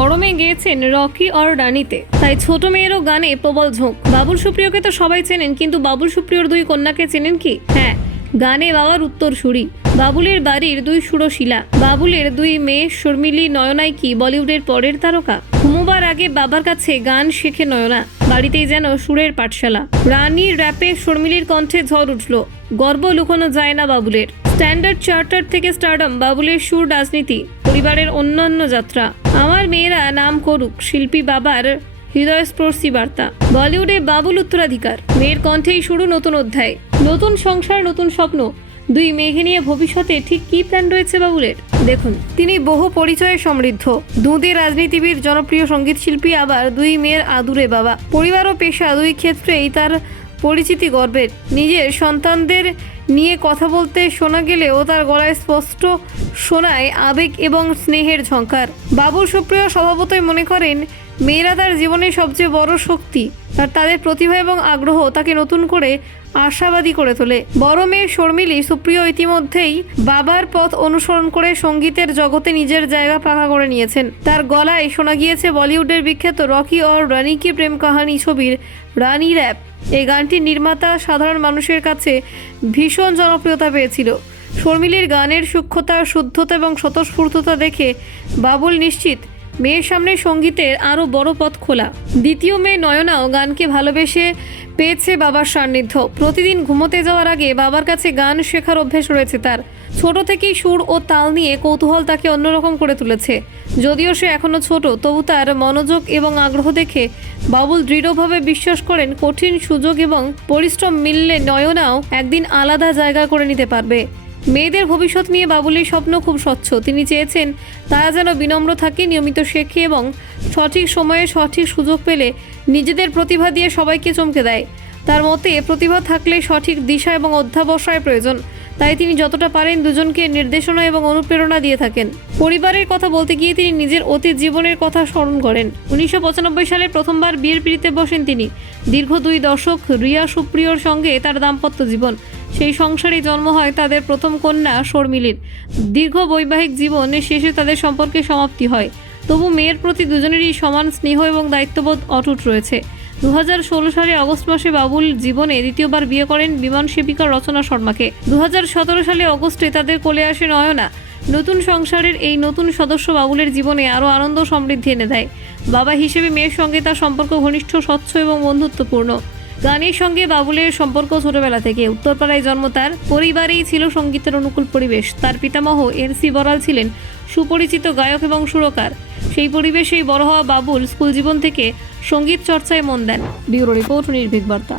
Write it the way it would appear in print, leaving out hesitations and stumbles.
বড় মেয়ে গেয়েছেন রকি অর রানিতে, তাই ছোট মেয়েরও গানে প্রবল ঝোঁক। বাবুল সুপ্রিয়কে তো সবাই চেনেন, কিন্তু বাবুল সুপ্রিয়র দুই কন্যাকে চেনেন কি? হ্যাঁ, গানে বাবার উত্তরসূরি। বাবুলের বাড়ির দুই সুরশীলা। বাবুলের দুই মেয়ে শর্মিলী নয়নাই কি বলিউডের পরের তারকা? ঘুমোবার আগে বাবার কাছে গান শেখে নয়না, বাড়িতেই যেন সুরের পাঠশালা। রানীর র্যাপে শর্মিলীর কণ্ঠে ঝড় উঠল, গর্ব লুকোনো যায় না বাবুলের। স্ট্যান্ডার্ড চার্টার থেকে স্টারডম, বাবুলের সুর, রাজনীতি, পরিবারের অন্যান্য যাত্রা। আমার মেয়েরা নাম করুক, শিল্পী বাবার হৃদয়স্পর্শী বার্তা। বলিউডে বাবুল উত্তরাধিকার, মেয়ের কণ্ঠেই শুরু নতুন অধ্যায়, নতুন সংসার, নতুন স্বপ্ন। দুই মেয়েকে নিয়ে ভবিষ্যতে ঠিক কী প্ল্যান রয়েছে বাবুলের দেখুন। তিনি বহু পরিচয়ে সমৃদ্ধ, দুধে রাজনীতিবিদ, জনপ্রিয় সঙ্গীত শিল্পী, আবার দুই মেয়ের আদুরে বাবা। পরিবার ও পেশা দুই ক্ষেত্রেই তার পরিচিতি গর্বের। নিজের সন্তানদের নিয়ে কথা বলতে শোনা গেলেও তার গলায় স্পষ্ট শোনায় আবেগ এবং স্নেহের ঝংকার। বাবুল সুপ্রিয় স্বভাবতই মনে করেন মেয়েরা তার জীবনের সবচেয়ে বড় শক্তি, আর তাদের প্রতিভা এবং আগ্রহ তাকে নতুন করে আশাবাদী করে তোলে। বড় মেয়ে শর্মিলী সুপ্রিয় ইতিমধ্যেই বাবার পথ অনুসরণ করে সঙ্গীতের জগতে নিজের জায়গা পাকা করে নিয়েছেন। তার গলায় শোনা গিয়েছে বলিউডের বিখ্যাত রকি অর রানি কি প্রেম কাহানি ছবির রানী র্যাপ। এই গানটির নির্মাতা সাধারণ মানুষের কাছে ভীষণ জনপ্রিয়তা পেয়েছিল। শর্মিলীর গানের সূক্ষ্মতা, শুদ্ধতা এবং স্বতঃস্ফূর্ততা দেখে বাবুল নিশ্চিত মেয়ের সামনে সঙ্গীতের আরও বড় পথ খোলা। দ্বিতীয় মেয়ে নয়নাও গানকে ভালোবেসে পেয়েছে বাবার সান্নিধ্য। প্রতিদিন ঘুমোতে যাওয়ার আগে বাবার কাছে গান শেখার অভ্যেস রয়েছে তার। ছোট থেকেই সুর ও তাল নিয়ে কৌতূহল তাকে অন্যরকম করে তুলেছে। যদিও সে এখনও ছোট, তবু তার মনোযোগ এবং আগ্রহ দেখে বাবুল দৃঢ়ভাবে বিশ্বাস করেন কঠিন সুযোগ এবং পরিশ্রম মিললে নয়নাও একদিন আলাদা জায়গা করে নিতে পারবে। মেয়েদের ভবিষ্যৎ নিয়ে বাবুলের স্বপ্ন খুব স্বচ্ছ। তিনি চেয়েছেন তারা যেন বিনম্র থাকে, নিয়মিত শেখে এবং সঠিক সময়ে সঠিক সুযোগ পেলে নিজেদের প্রতিভা দিয়ে সবাইকে চমকে দেয়। তার মতে প্রতিভা থাকলে সঠিক দিশা এবং অধ্যাবসায় প্রয়োজন, তাই তিনি যতটা পারেন দুজনকে নির্দেশনা এবং অনুপ্রেরণা দিয়ে থাকেন। পরিবারের কথা বলতে গিয়ে তিনি নিজের অতীত জীবনের কথা স্মরণ করেন। 1995 সালে প্রথমবার বিয়ের পিঁড়িতে বসেন তিনি। দীর্ঘ 2 দশক রিয়া সুপ্রিয়র সঙ্গে তার দাম্পত্য জীবন। সেই সংসারে জন্ম হয় তাদের প্রথম কন্যা শর্মিলীর। দীর্ঘ বৈবাহিক জীবনের শেষে তাদের সম্পর্কে সমাপ্তি হয়, তবু মেয়ের প্রতি দুজনেরই সমান স্নেহ এবং দায়িত্ববোধ অটুট রয়েছে। 2016 সালে অগস্ট মাসে বাবুল জীবনে দ্বিতীয়বার বিয়ে করেন বিমান সেবিকা রচনা শর্মাকে। 2017 সালে অগস্টে তাদের কোলে আসে নয়না। নতুন সংসারের এই নতুন সদস্য বাবুলের জীবনে আরও আনন্দ সমৃদ্ধি এনে দেয়। বাবা হিসেবে মেয়ের সঙ্গে তার সম্পর্ক ঘনিষ্ঠ, স্বচ্ছ এবং বন্ধুত্বপূর্ণ। গানের সঙ্গে বাবুলের সম্পর্ক ছোটবেলা থেকে। উত্তরপাড়ায় জন্ম তার, পরিবারেই ছিল সঙ্গীতের অনুকূল পরিবেশ। তার পিতামহ এনসি বড়াল ছিলেন সুপরিচিত গায়ক এবং সুরকার। সেই পরিবেশেই বড় হওয়া বাবুল স্কুল জীবন থেকে সঙ্গীত চর্চায় মন দেন। ব্যুরো রিপোর্ট, নির্ভীক বার্তা।